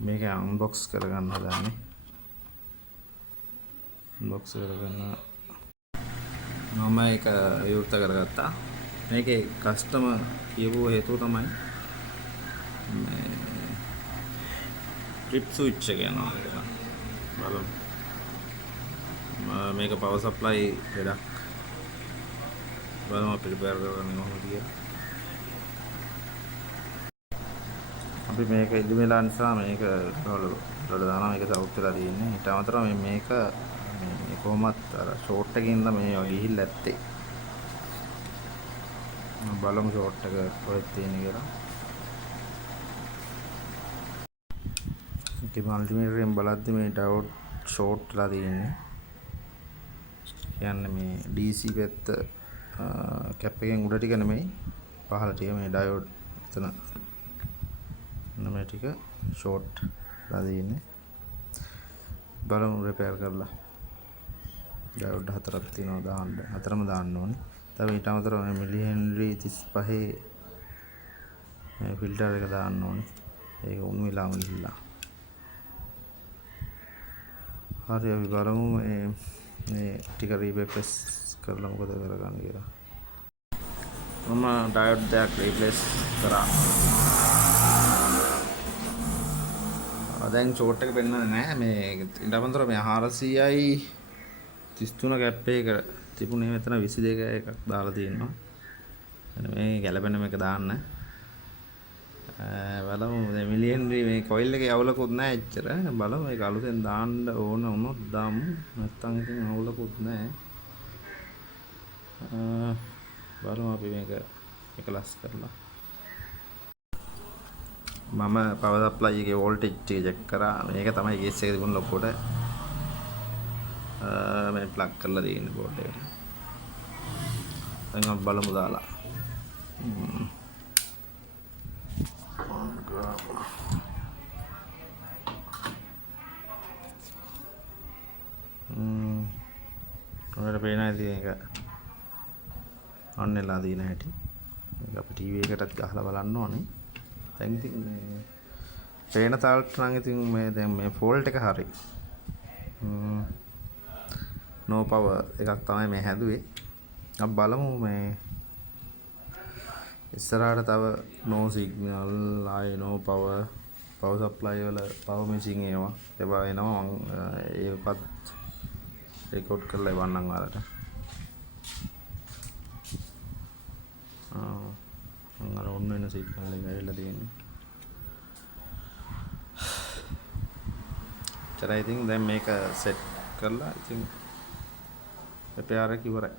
මේක අන්බොක්ස් කරගන්න හදන්නේ. අන්බොක්ස් කරගන්න මම ඒක විවෘත කරගත්තා. මේකේ කස්ටමර් කියපු හේතුව තමයි මේ ට්‍රිප් ස්විච් එක යනවා කියලා. බලමු. මේක පවර් සප්ලයි වැඩක්. බලමු ප්‍රිපෙයාර් කරගන්න කොහොමද කියලා. අපි මේක ඉදිරියලා නිසා මේක වල දානවා. මේක සවුත් වෙලා තියෙන්නේ. ඊට අමතරව මේක මේ කොහොමත් අර ෂෝට් එකකින් ඉඳලා මේ වගේ ගිහිල්ලා ඇත්තේ. බලමු ෂෝට් එක කොහෙද තියෙන්නේ කියලා. ඒකේ මල්ටිමීටරෙන් බලද්දි මේ ඩයෝඩ් ෂෝට් වෙලා තියෙන්නේ. කියන්නේ මේ DC පැත්ත කැප් එකෙන් උඩ ටික නෙමෙයි පහළ ටික මේ ඩයෝඩ් එතන මේ ටික ෂෝට් වෙලා තියෙන්නේ. බලමු රිපෙයාර් කරලා. ඩයෝඩ් හතරක් තියෙනවා දාන්න. හතරම දාන්න ඕනේ. තව ඊට අමතරව මේ මිලි හෙන්රි 35 මේ ෆිල්ටර් එක දාන්න ඕනේ. ඒක උණු වෙලාම ගිහිල්ලා. හරි අපි බලමු මේ ටික රීප්ලේස් කරලා මොකද කරගන්නේ කියලා. මම ඩයෝඩ් දෙකක් රීප්ලේස් කරා. දැන් ෂෝට් එක පෙන්වන්නේ නැහැ. මේ ඊට අමතරව මේ 400යි 33 කැප් එක තිබුණේ මෙතන 22 එකක් දාලා තියෙනවා. මේ ගැලපෙන මේක දාන්න. බලමු මේ මිලි හෙන්රි මේ කොයිල් එකේ අවුලකුත් නැහැ එච්චර. බලමු ඒක අලුතෙන් දාන්න ඕන වුණොත් දාමු. නැත්තම් ඉතින් අවුලකුත් නැහැ. බලමු අපි මේක එකලස් කරලා. මම පවර් සප්ලයි එකේ වෝල්ටේජ් එක චෙක් කරා. මේක තමයි ගේස් එක තිබුණ ලොකුවට මේ ප්ලග් කරලා තියෙන්නේ බෝඩ් එකට. දැන් අපි බලමු දාලා. ඔයාලට පේනවා ඉතින් ඒක ඔන්න එලා දින හැටි. මේක අපි ටීවී එකටත් ගහලා බලන්න ඕනේ. දැන් ඉතින් මේ පේන තාලට නම් ඉතින් මේ දැන් මේ ෆෝල්ට් එක හරි. no power එකක් තමයි මේ හැදුවේ. අපි බලමු මේ ඉස්සරහට තව no signal ආයේ no power supply වල power machine ඒවා එනවා. මම ඒකත් රෙකෝඩ් කරලා එවන්නම් ඔයාලට. මම අර ඔන්න වෙන සිග්නල් එක ඇවිල්ලා තියෙන්නේ. ඉතින් දැන් මේක සෙට් කරලා ඉතින් රිපෙයාර් එක ඉවරයි.